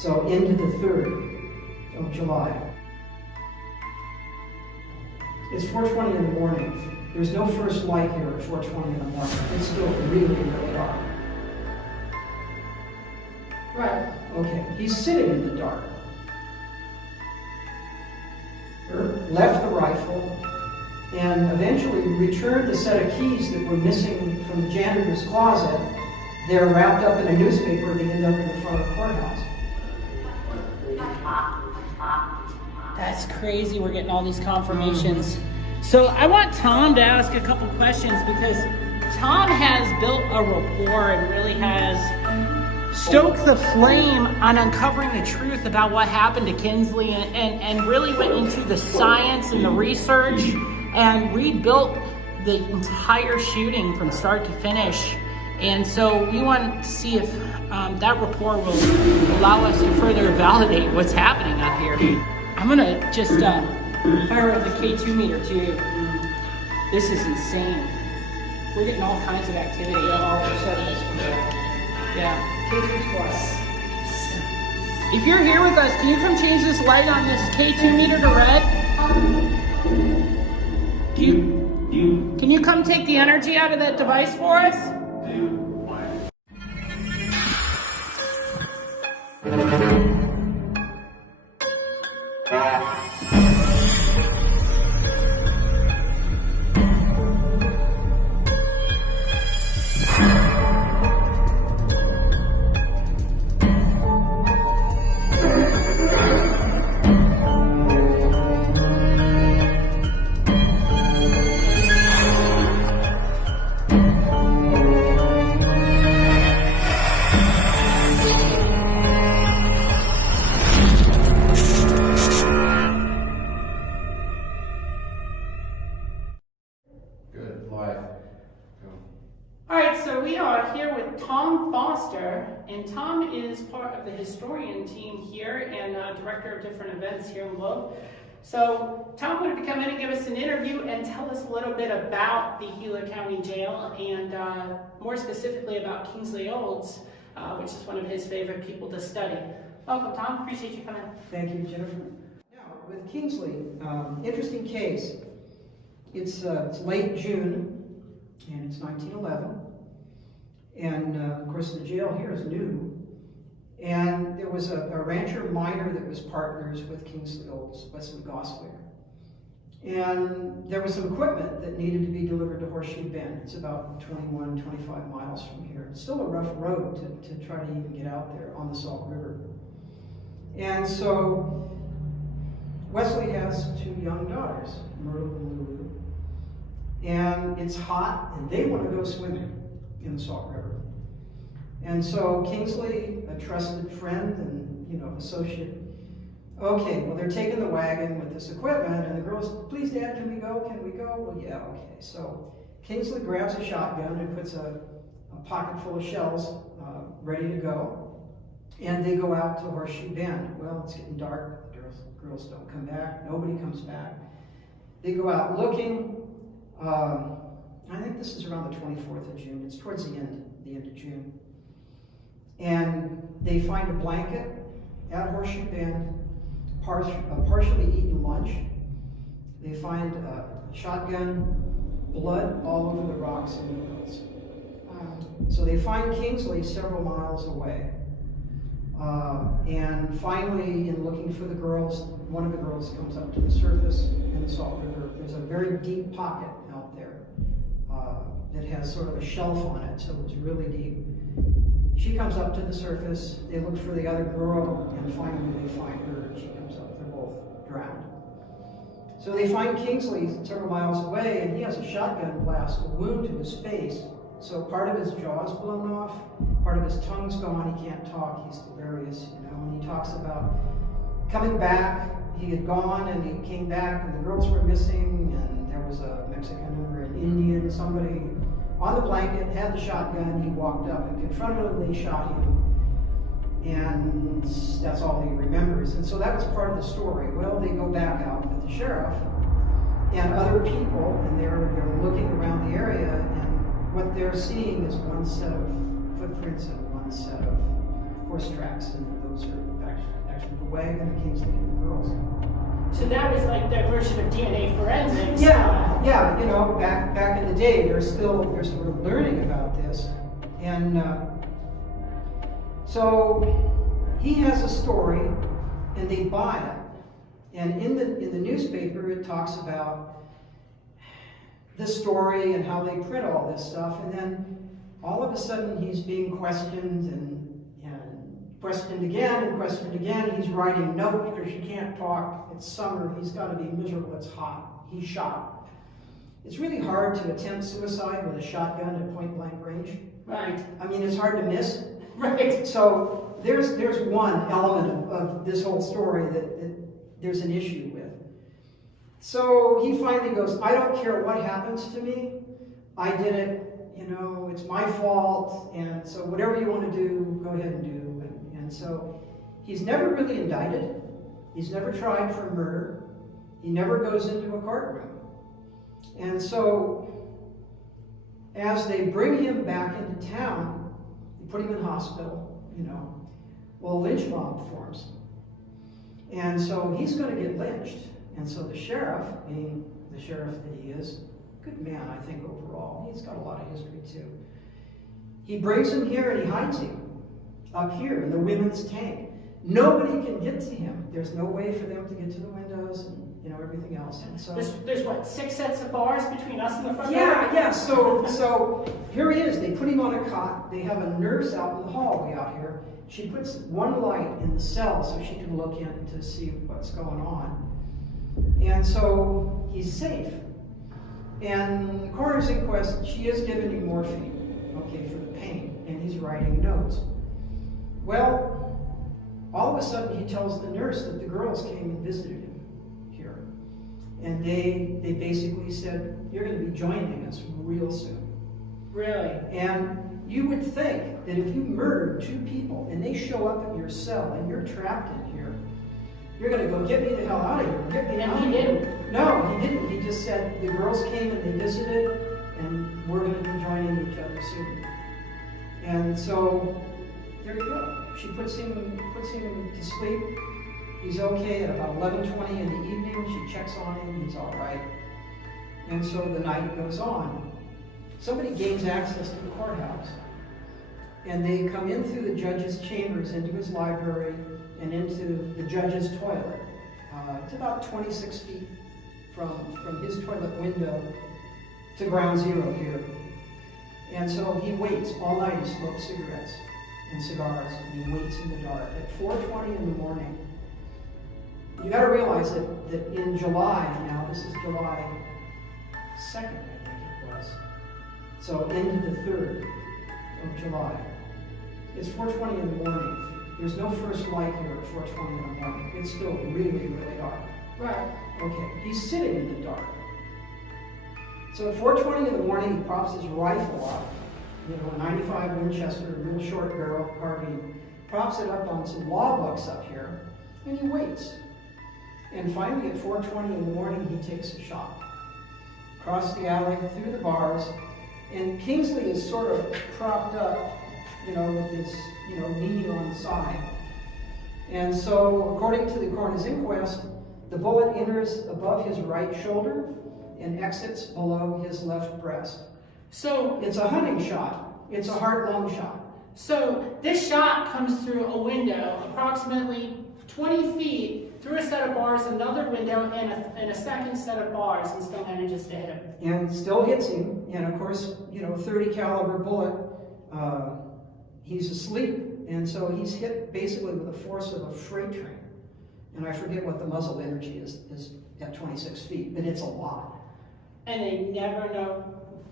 So into the 3rd of July. It's 4:20 in the morning. There's no first light here at 4:20 in the morning. It's still really, really dark. Right, okay, he's sitting in the dark. Left the rifle, and eventually returned the set of keys that were missing from the janitor's closet. They're wrapped up in a newspaper. They end up in the front of the courthouse. That's crazy. We're getting all these confirmations. So I want Tom to ask a couple questions because Tom has built a rapport and really has stoked the flame on uncovering the truth about what happened to Kinsley and really went into the science and the research and rebuilt the entire shooting from start to finish. And so we want to see if that rapport will allow us to further validate what's happening out here. I'm gonna just fire up the K2 meter too. This is insane. We're getting all kinds of activity all of a sudden. Yeah. K2 squad. If you're here with us, can you come change this light on this K2 meter to red? Can you come take the energy out of that device for us? And Tom is part of the historian team here and director of different events here in Globe. So Tom wanted to come in and give us an interview and tell us a little bit about the Gila County Jail and more specifically about Kingsley Olds, which is one of his favorite people to study. Welcome, Tom. Appreciate you coming. Thank you, Jennifer. Now, with Kingsley, interesting case. It's late June, and it's 1911. And of course the jail here is new. And there was a rancher miner that was partners with Kingsley Olds, Wesley Goswick. And there was some equipment that needed to be delivered to Horseshoe Bend. It's about 21, 25 miles from here. It's still a rough road to try to even get out there on the Salt River. And so Wesley has 2 young daughters, Myrtle and Lulu. And it's hot, and they want to go swimming in the Salt River. And so Kingsley, a trusted friend and associate, okay, well they're taking the wagon with this equipment, and the girls, please Dad, can we go? Can we go? Well, yeah, okay. So Kingsley grabs a shotgun and puts a pocket full of shells ready to go, and they go out to Horseshoe Bend. Well, it's getting dark. The girls don't come back. Nobody comes back. They go out looking. I think this is around the 24th of June. It's towards the end of June. And they find a blanket at Horseshoe Bend, partially eaten lunch. They find a shotgun, blood all over the rocks in the hills. So they find Kingsley several miles away. And finally, in looking for the girls, one of the girls comes up to the surface in the Salt River. There's a very deep pocket out there that has sort of a shelf on it, so it's really deep. She comes up to the surface, they look for the other girl, and finally they find her. She comes up, they're both drowned. So they find Kingsley several miles away, and he has a shotgun blast, a wound to his face. So part of his jaw's blown off, part of his tongue's gone, he can't talk, he's delirious, and he talks about coming back. He had gone and he came back and the girls were missing, and there was a Mexican or an Indian, somebody on the blanket, had the shotgun. He walked up and confronted them, they shot him, and that's all he remembers. And so that was part of the story. Well, they go back out with the sheriff and other people, and they're looking around the area, and what they're seeing is one set of footprints and one set of horse tracks, and those are actually the wagon of Kingsley and the girls. So that was like their version of DNA forensics. Yeah, you know, back in the day, they're still learning about this, and so he has a story, and they buy it, and in the newspaper it talks about the story and how they print all this stuff, and then all of a sudden he's being questioned and questioned again and questioned again. He's writing notes because you can't talk. It's summer. He's got to be miserable. It's hot. He's shot. It's really hard to attempt suicide with a shotgun at point blank range. Right. I mean, it's hard to miss. Right. So there's one element of this whole story that there's an issue with. So he finally goes, I don't care what happens to me. I did it. You know, it's my fault. And so whatever you want to do, go ahead and do. And so he's never really indicted. He's never tried for murder. He never goes into a courtroom. And so as they bring him back into town, they put him in hospital, you know, well, a lynch mob forms. And so he's going to get lynched. And so the sheriff, being the sheriff that he is, good man, I think, overall. He's got a lot of history, too. He brings him here and he hides him up here in the women's tank. Nobody can get to him. There's no way for them to get to the windows and, you know, everything else. And so there's what, 6 sets of bars between us and the front door? Yeah. So here he is. They put him on a cot. They have a nurse out in the hallway out here. She puts one light in the cell so she can look in to see what's going on. And so he's safe. And the coroner's inquest, she is giving him morphine, okay, for the pain, and he's writing notes. Well, all of a sudden he tells the nurse that the girls came and visited him here. And they basically said, you're going to be joining us real soon. Really? And you would think that if you murdered 2 people and they show up at your cell and you're trapped in here, you're going to go, get me the hell out of here. Get me out of here. And he didn't. No, he didn't. He just said the girls came and they visited, and we're going to be joining each other soon. And so there you go. She puts him to sleep. He's okay at about 11:20 in the evening. She checks on him. He's all right. And so the night goes on. Somebody gains access to the courthouse, and they come in through the judge's chambers into his library and into the judge's toilet. It's about 26 feet from his toilet window to ground zero here. And so he waits all night. He smokes cigarettes and cigars, and he waits in the dark. At 4:20 in the morning, you got to realize that in July, now this is July 2nd, I think it was, so into the 3rd of July. It's 4:20 in the morning. There's no first light here at 4:20 in the morning. It's still really, really dark. Right. Okay, he's sitting in the dark. So at 4:20 in the morning, he props his rifle up, you know, a 95 Winchester, a real short barrel carbine, props it up on some law books up here, and he waits. And finally, at 4:20 in the morning, he takes a shot. Across the alley, through the bars, and Kingsley is sort of propped up, you know, with his, you know, knee on the side. And so, according to the coroner's inquest, the bullet enters above his right shoulder and exits below his left breast. So it's a hunting shot. It's a heart-lung shot. So this shot comes through a window approximately 20 feet through a set of bars, another window, and a second set of bars, and still manages to hit him. And still hits him. And of course, you know, 30 caliber bullet. He's asleep, and so he's hit basically with the force of a freight train. And I forget what the muzzle energy is at 26 feet, but it's a lot. And they never know,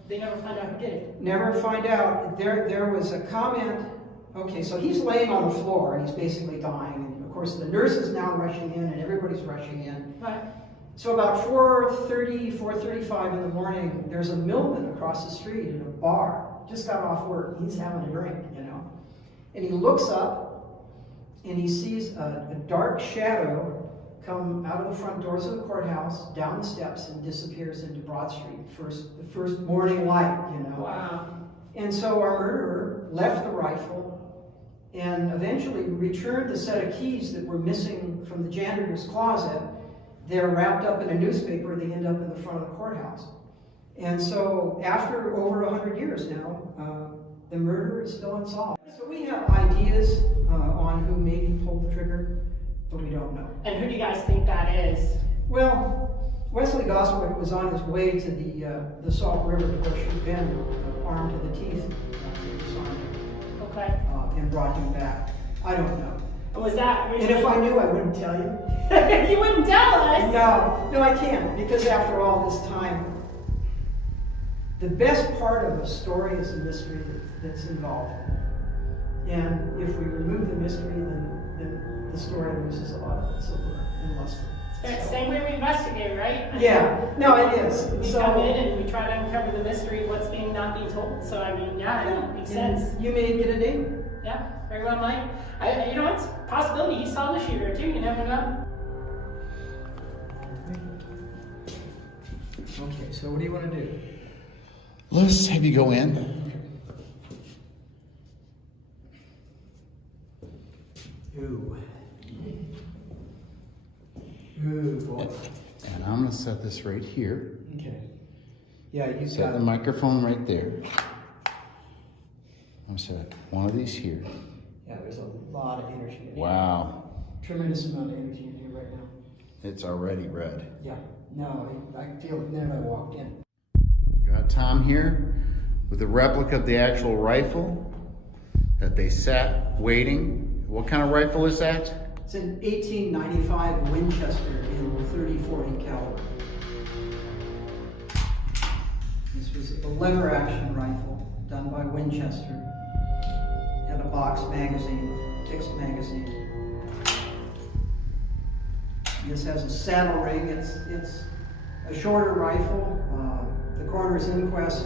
they never find out who did it. Never find out. There was a comment, okay, so he's laying on the floor, and he's basically dying, and of course the nurse is now rushing in, and everybody's rushing in. Right. So about 4:30, 4:35 in the morning, there's a millman across the street in a bar, just got off work, he's having a drink, you know. And he looks up, and he sees a dark shadow come out of the front doors of the courthouse, down the steps, and disappears into Broad Street. The first morning light, you know. Wow. And so our murderer left the rifle and eventually returned the set of keys that were missing from the janitor's closet. They're wrapped up in a newspaper, they end up in the front of the courthouse. And so after over 100 years now, the murder is still unsolved. So we have ideas on who maybe pulled the trigger, but we don't know. And who do you guys think that is? Well, Wesley Goswick was on his way to the Salt River where she'd been, armed to the teeth, Okay. and brought him back. I don't know. Was that? And if I knew, I wouldn't tell you. You wouldn't tell us. No, I can't, because after all this time, the best part of a story is the mystery that's involved. And if we remove the mystery, then the story loses a lot of its allure and luster. Same way we investigate, right? Yeah, no, it is. We come in and we try to uncover the mystery of what's not being told. So I mean, yeah, it makes sense. You may get a name. Yeah, very well, Mike. You know, it's a possibility he saw the shooter too. You never know. Okay, so what do you want to do? Let's have you go in. Ooh. Ooh, boy. And I'm going to set this right here. Okay. Yeah, you Set got the it. microphone right there. I'm going to set one of these here. Yeah, there's a lot of energy in here. Wow. Tremendous amount of energy in here right now. It's already red. Yeah. No, I feel it there I walked in. Got Tom here with a replica of the actual rifle that they sat waiting. What kind of rifle is that? It's an 1895 Winchester in 30-40 caliber. This was a lever action rifle done by Winchester. Had a box magazine, fixed magazine. This has a saddle ring. It's a shorter rifle. The coroner's inquest.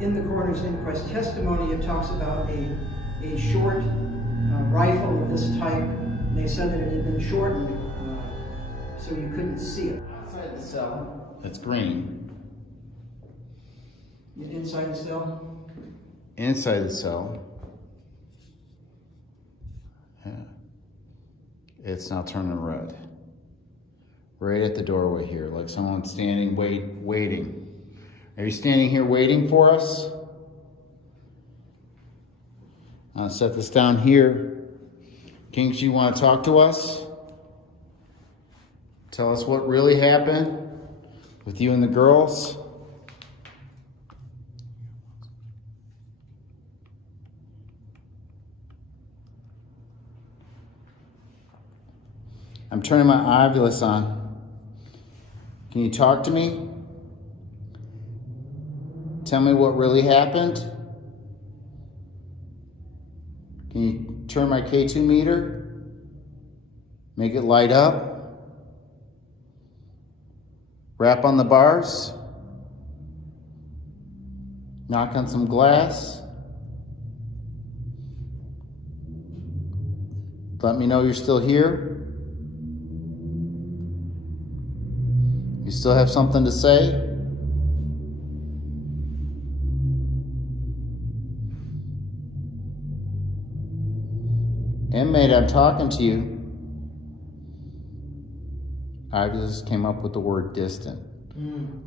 In the coroner's inquest testimony, it talks about a short rifle of this type. And they said that it had been shortened so you couldn't see it. Outside the cell. It's green. Inside the cell. Inside the cell. Yeah. It's now turning red. Right at the doorway here, like someone standing, waiting. Are you standing here waiting for us? I'll set this down here. Kings, you want to talk to us? Tell us what really happened with you and the girls? I'm turning my Ovilus on. Can you talk to me? Tell me what really happened? Can you turn my K2 meter? Make it light up? Rap on the bars? Knock on some glass? Let me know you're still here? You still have something to say? Inmate, I'm talking to you. I just came up with the word distant.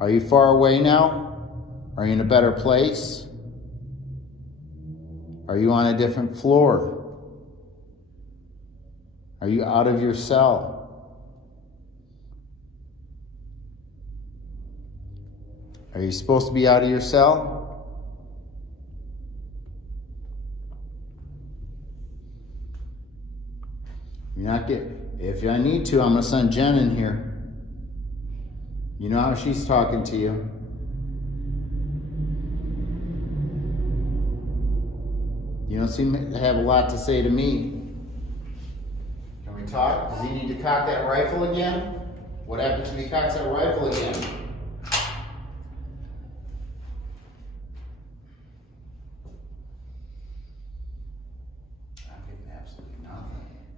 Are you far away now? Are you in a better place? Are you on a different floor? Are you out of your cell? Are you supposed to be out of your cell? You're not getting. If I need to, I'm going to send Jen in here. You know how she's talking to you. You don't seem to have a lot to say to me. Can we talk? Does he need to cock that rifle again? What happens if he cocks that rifle again?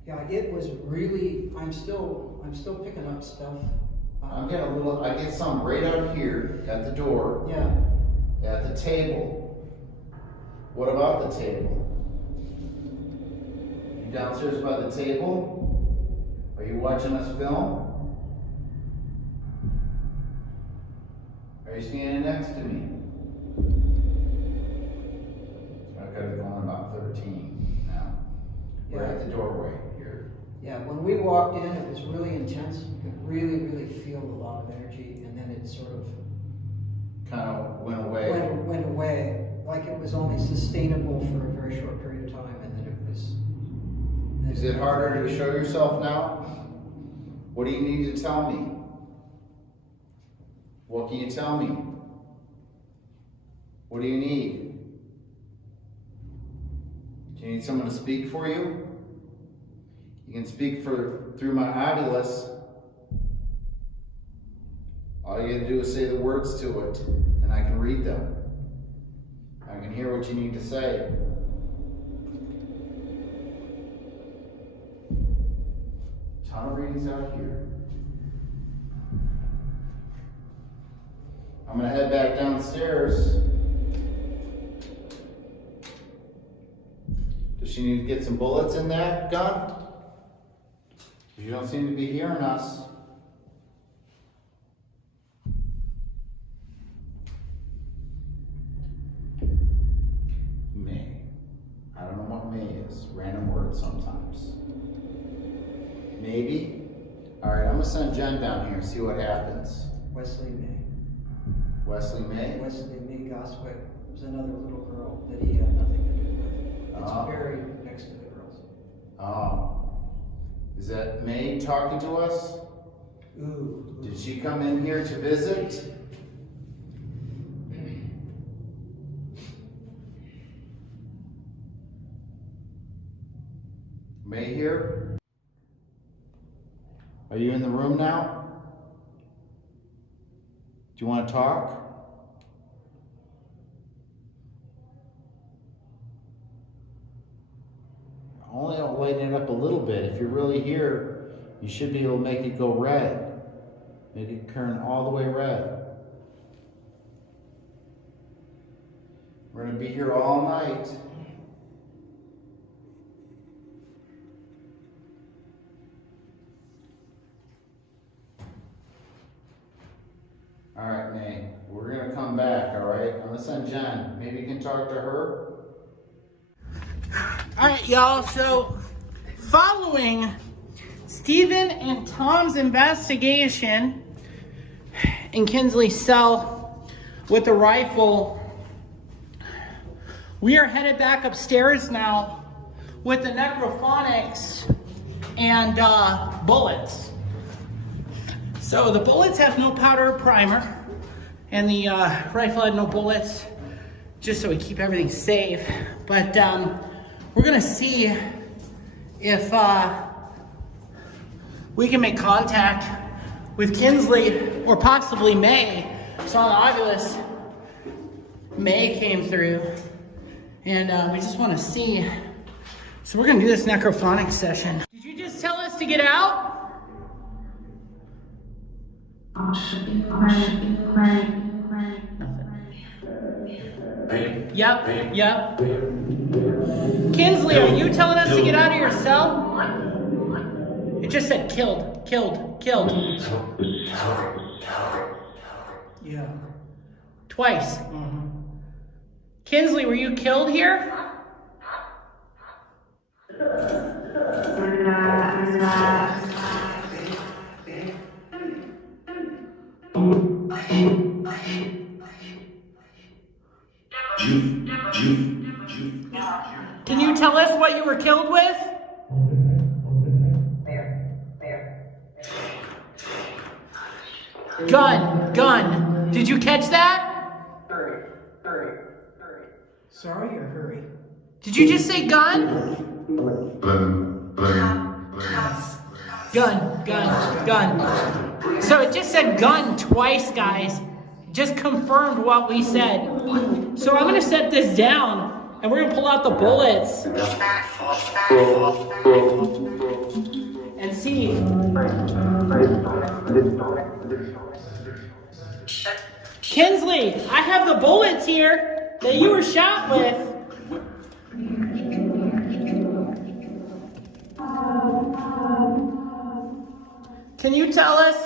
Yeah, it was really. I'm still picking up stuff. I get some right out here at the door. Yeah. At the table. What about the table? You downstairs by the table? Are you watching us film? Are you standing next to me? I've got it going about 13 now. We're at the doorway here. Yeah, when we walked in, it was really intense. You could really, really feel a lot of energy, and then it sort of Kind of went away. went away, like it was only sustainable for a very short period of time, and then it was. Is it harder to show yourself now? What do you need to tell me? What can you tell me? What do you need? Do you need someone to speak for you? You can speak through my Oculus. All you gotta do is say the words to it, and I can read them. I can hear what you need to say. Ton of readings out here. I'm gonna head back downstairs. Does she need to get some bullets in that gun? You don't seem to be hearing us. May. I don't know what May is. Random words sometimes. Maybe. All right, I'm gonna send Jen down here and see what happens. Wesley May. Wesley May? Wesley May Goswick was another little girl that he had nothing to do with. It's buried next to the girls. Oh. Is that May talking to us? Ooh. Did she come in here to visit? May here? Are you in the room now? Do you want to talk? Only I'll lighten it up a little bit. If you're really here, you should be able to make it go red. Make it turn all the way red. We're going to be here all night. All right, May, we're going to come back, all right? I'm going to send Jen. Maybe you can talk to her. All right, y'all. So, following Stephen and Tom's investigation in Kinsley's cell with the rifle, we are headed back upstairs now with the necrophonics and bullets. So the bullets have no powder or primer, and the rifle had no bullets, just so we keep everything safe. But we're gonna see if we can make contact with Kinsley or possibly May. So on the Oculus, May came through, and we just want to see. So we're gonna do this necrophonic session. Did you just tell us to get out? Yep. Kinsley, are you telling us to get out of your cell? It just said killed. Yeah. Twice. Kinsley, were you killed here? Can you tell us what you were killed with? Gun. Did you catch that? Sorry or hurry? Did you just say gun? Gun. So it just said gun twice, guys. Just confirmed what we said. So I'm gonna set this down and we're gonna pull out the bullets and see. Kinsley, I have the bullets here that you were shot with. Can you tell us?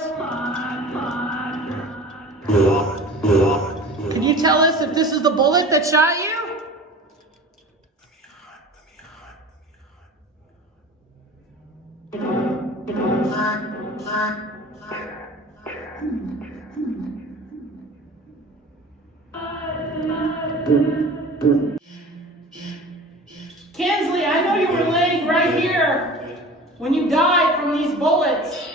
Can you tell us if this is the bullet that shot you? Kinsley, I know you were laying right here when you died from these bullets.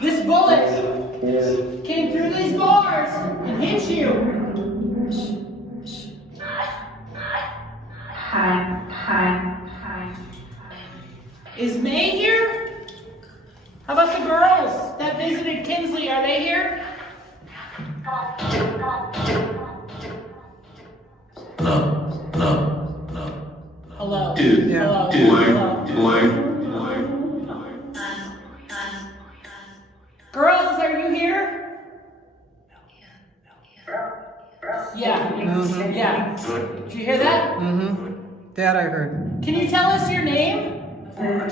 This bullet came through these bars and hit you. Is May here? How about the girls that visited Kinsley? Are they here? Hello. Yeah. Hello. Girls, are you here? Yeah. Mm-hmm. Yeah. Did you hear that? Mm-hmm. That I heard. Can you tell us your name? May.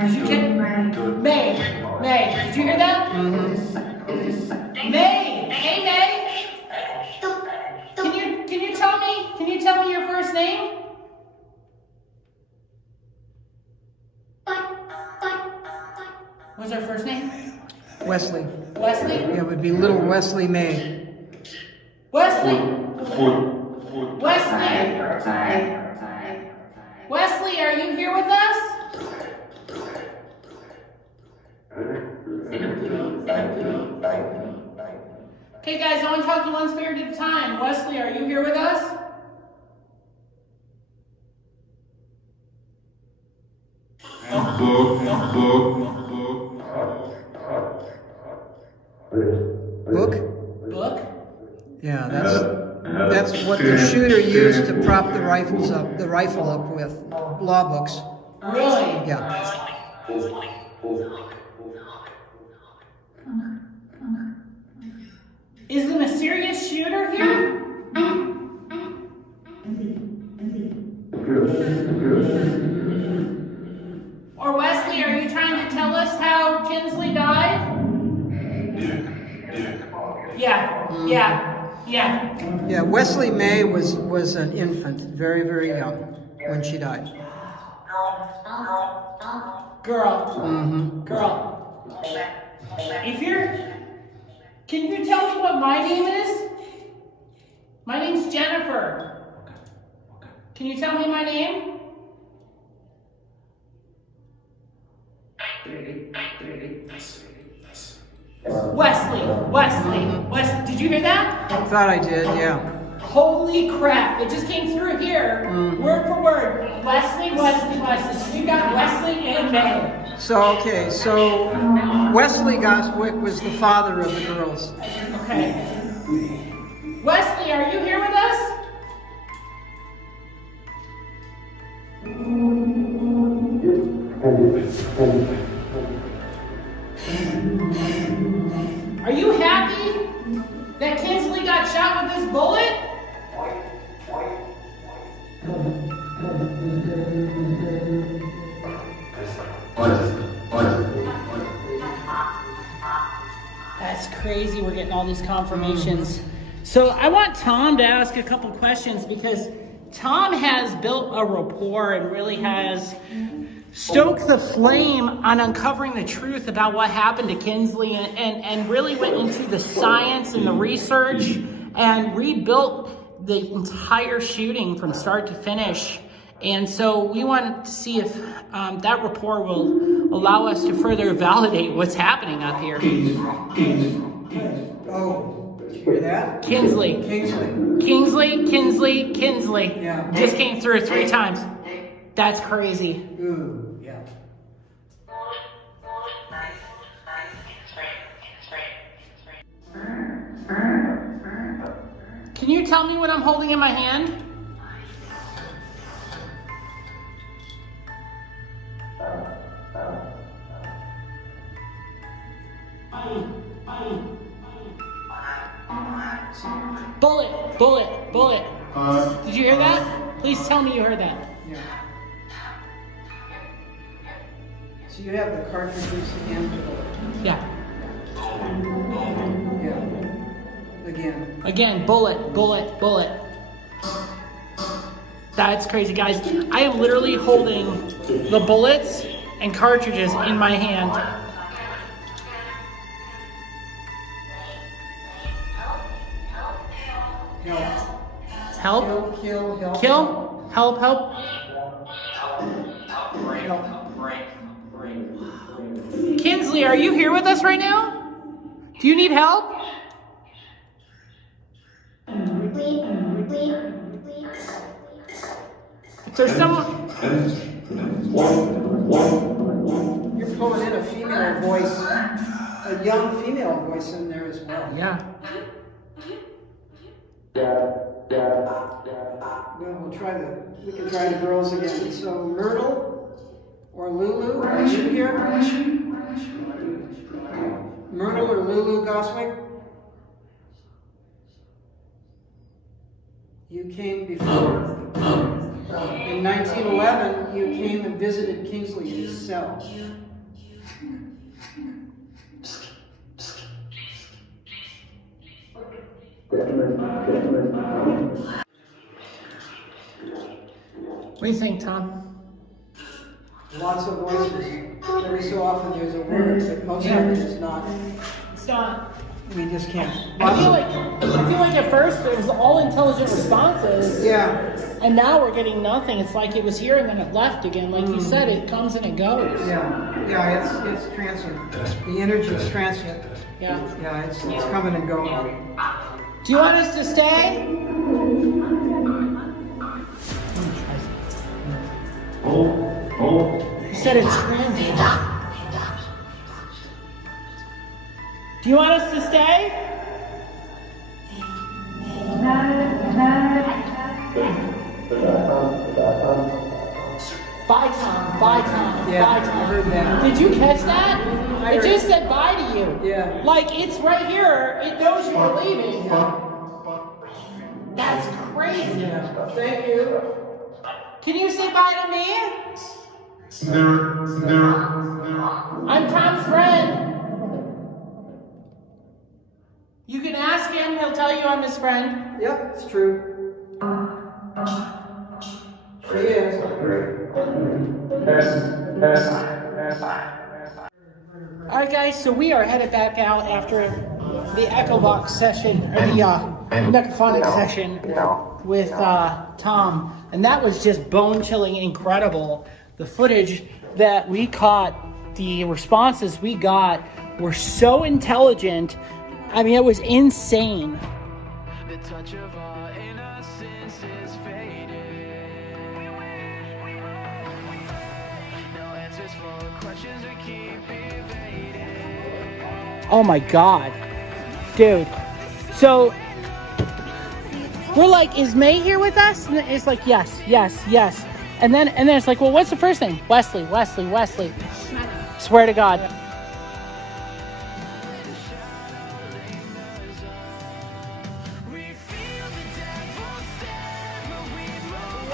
Did you get May? Did you hear that? Mm-hmm. May. Hey, May. Can you tell me? Can you tell me your first name? What's her first name? Wesley. Wesley. Yeah, it would be little Wesley May. Wesley. Wesley, are you here with us? Okay, guys, I want to talk to one spirit at a time. Wesley, are you here with us? Book? Book? Yeah, that's what the shooter used to prop the rifle up with. Law books. Really? Yeah. Is the mysterious shooter here? Or Wesley, are you trying to tell us how Kinsley died? Yeah. Yeah, Wesley May was an infant, very, very young when she died. Girl. Mm-hmm. Girl. Can you tell me what my name is? My name's Jennifer. Can you tell me my name? Wesley. Did you hear that? I thought I did, yeah. Holy crap, it just came through here, word for word. Wesley. So you got Wesley and May. So Wesley Goswick was the father of the girls. Okay. Wesley, are you here with us? Are you happy that Kinsley got shot with this bullet? That's crazy. We're getting all these confirmations. So I want Tom to ask a couple questions because Tom has built a rapport and really has stoked the flame on uncovering the truth about what happened to Kinsley and really went into the science and the research and rebuilt the entire shooting from start to finish. And so we want to see if that rapport will allow us to further validate what's happening up here. Oh, did you hear that? Kinsley. Yeah. Just came through 3 times. That's crazy. Ooh, yeah. Can you tell me what I'm holding in my hand? Bullet, bullet, bullet. Did you hear that? Please tell me you heard that. Yeah. So you have the cartridges and the bullet. Yeah. Yeah. Again. Again, bullet, bullet, bullet. That's crazy, guys. I am literally holding the bullets and cartridges in my hand. Help. Help? Kill, help. Kill? Help, help. Kinsley, are you here with us right now? Do you need help? If there's someone... You're pulling in a female voice, a young female voice in there as well. Yeah. Well, we can try the girls again. So Myrtle or Lulu, are you here? Myrtle or Lulu Goswick? You came before. In 1911, you came and visited Kingsley in his cell. What do you think, Tom? Lots of voices. Every so often there's a word, but most of it is not. It's not. We just can't. I feel like at first it was all intelligent responses. Yeah. And now we're getting nothing. It's like it was here and then it left again. Like you said, it comes and it goes. Yeah, it's transient. The energy is transient. Yeah. Yeah, it's coming and going. Do you want us to stay? You said it's transient. Do you want us to stay? Bye, Tom. Bye, Tom. Yeah, Bye, Tom. I heard that. Did you catch that? I It heard just it. said bye to you. Yeah. Like, it's right here. It knows you were leaving. Yeah. That's crazy. Yeah. Thank you. Can you say bye to me? I'm Tom's friend. You can ask him. He'll tell you I'm his friend. Yep, it's true. She is. All right, guys. So we are headed back out after the Echo Box session, or the Necrophonic session with Tom, and that was just bone-chilling, incredible. The footage that we caught, the responses we got were so intelligent. I mean, it was insane. The touch of our innocence is faded. No answers for questions we keep evading. Oh my God, dude. So we're like, is May here with us? And it's like, yes, yes, yes. And then it's like, well, what's the first name? Wesley. Swear to God.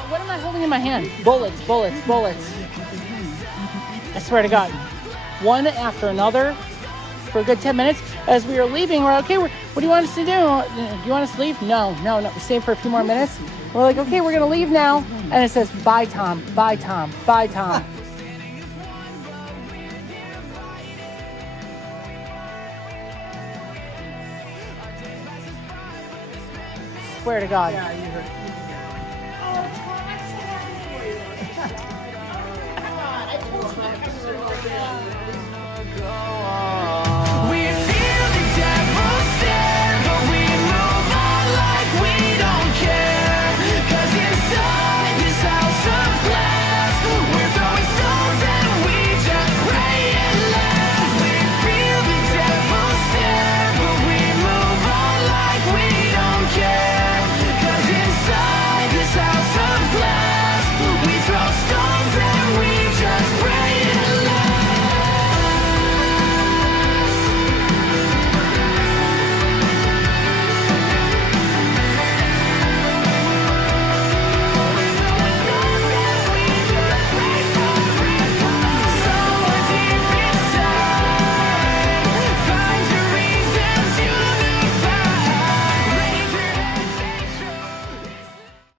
What am I holding in my hand? Bullets. I swear to God. One after another for a good 10 minutes. As we were leaving, we're like, okay, what do you want us to do? Do you want us to leave? No. Stay for a few more minutes. We're like, okay, we're going to leave now. And it says, bye, Tom. Swear to God. Yeah, you heard. I told you. Go on.